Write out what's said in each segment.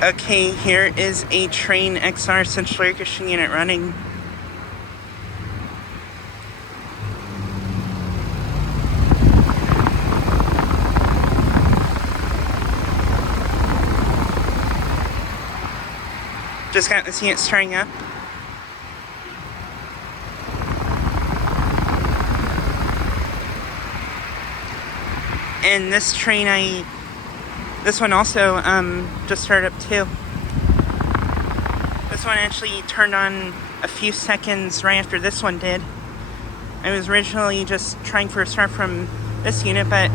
Okay, here is a Trane XR central air conditioning unit running. Just got this unit starting up. And this Trane, this one also just started up too. This one actually turned on a few seconds right after this one did. I was originally just trying for a start from this unit, but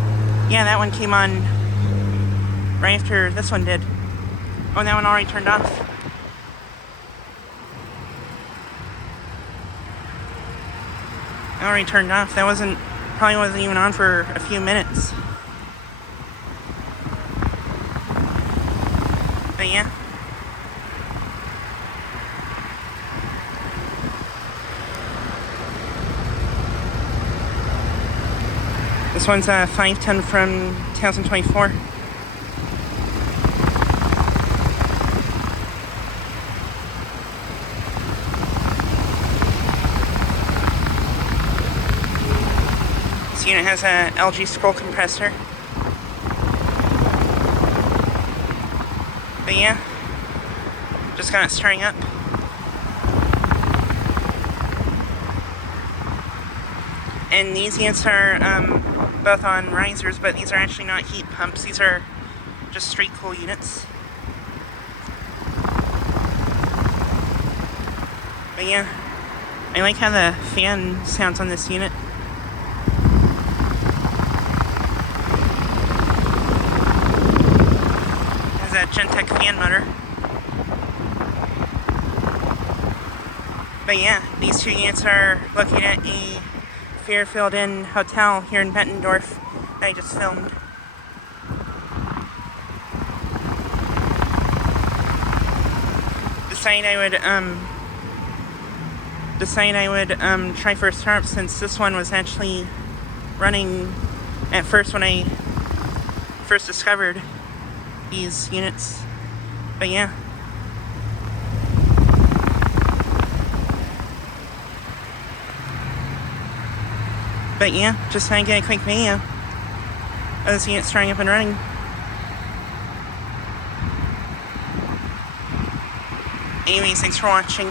yeah, that one came on right after this one did. Oh, that one already turned off. It already turned off. That probably wasn't even on for a few minutes. But yeah. This one's a 510 from 2024. This unit has a LG scroll compressor. But yeah, just got it starting up. And these units are both on risers, but these are actually not heat pumps. These are just straight cool units. But yeah, I like how the fan sounds on this unit. It has a Gentech fan motor. But yeah, these two units are located at a Fairfield Inn hotel here in Bettendorf that I just filmed. Decided I would try for a startup, since this one was actually running at first when I first discovered these units. But yeah. But yeah, just trying to get a quick video of this unit starting up and running. Anyways, thanks for watching.